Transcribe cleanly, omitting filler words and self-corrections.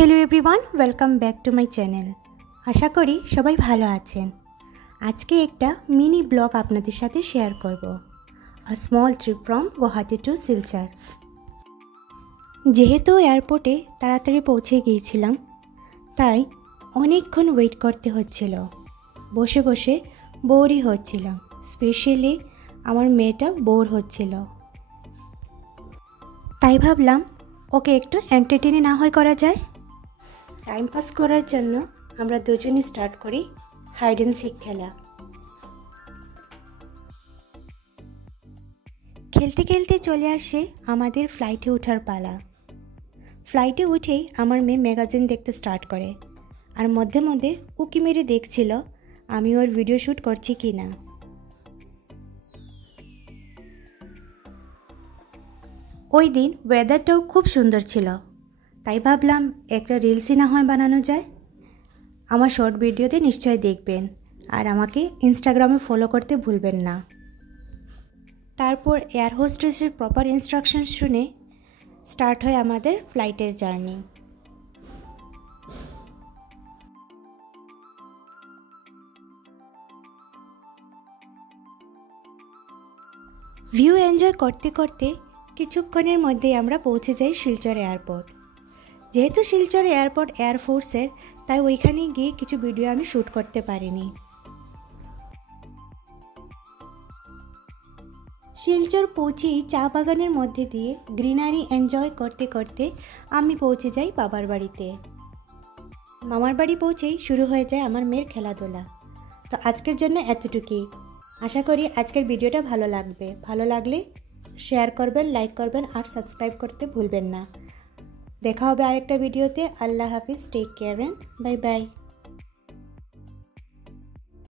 Hello everyone welcome back to my channel. आशा करी सबाई भालो आछेन। आज के एक मिनी ब्लग आपनादेर साथे शेयर करब। A small trip from Guwahati to Silchar. जेहेतु एयरपोर्टे ताड़ाताड़ी पौঁছে गिয়েছিলাম ताई अनेकक्षण वेट करते हच्छिलो। बसे बसे बोर ही हच्छिलाम। स्पेशली आमार मेयेटा बोर हच्छिलो। ताई भाबलाम ओके एकटू एंटारटेनिंग ना हय करा जाए। टाइम पास करार जन्य आमरा दुजोनी स्टार्ट करी हाइड एंड सीक खेला। खेलते खेलते चले आसे आमादेर फ्लाइटे उठार पाला। फ्लाइटे उठेई आमार मेये मैगाजिन देखते स्टार्ट करे और मध्य मध्य उकी मेरे देखछिलो आमी ओर भिडियो शूट करछि किना। ओई दिन वेदारटाও खूब सुंदर छिलो ताई भाबलाम एक रिल्स ना हय बानानो जाए। आमार शर्ट भिडियोते निश्चय देखबेन और आमाके इंस्टाग्रामे फलो करते भूलबेन ना। तारपर एयर होस्टेसের प्रपार इन्स्ट्राक्शन शुने स्टार्ट हय आमादेर फ्लाइटेर जार्नी। ভিউ एनजय करते करते किछुक्षणेर मध्येई आमरा पौঁছে যাই শিলচর एयरपोर्ट। जेहेतु शिलचर एयरपोर्ट एयरफोर्सर ताई ओइखाने गिये किछु भिडियो आमी शूट करते पारिनी। शिलचर पौঁছেই चा बागानेर मध्य दिए ग्रीनारि एनजय करते करते आमी पौঁছে যাই बाबार बाड़ीते। मामार बाड़ी पौঁছেই शुरू हয়ে যায় आमार मेয়ের खेलाधुला। तो आजकेर जन्य एतटुकुई। आशा करी आजकेर भिडियोटा भालो लागबे। भालो लागले शेयर करबेन, लाइक करबेन और सबस्क्राइब करते भूलबेन ना। देखा होबे आरेकटा भिडियोते। आल्लाह हाफिज। Take care and bye bye.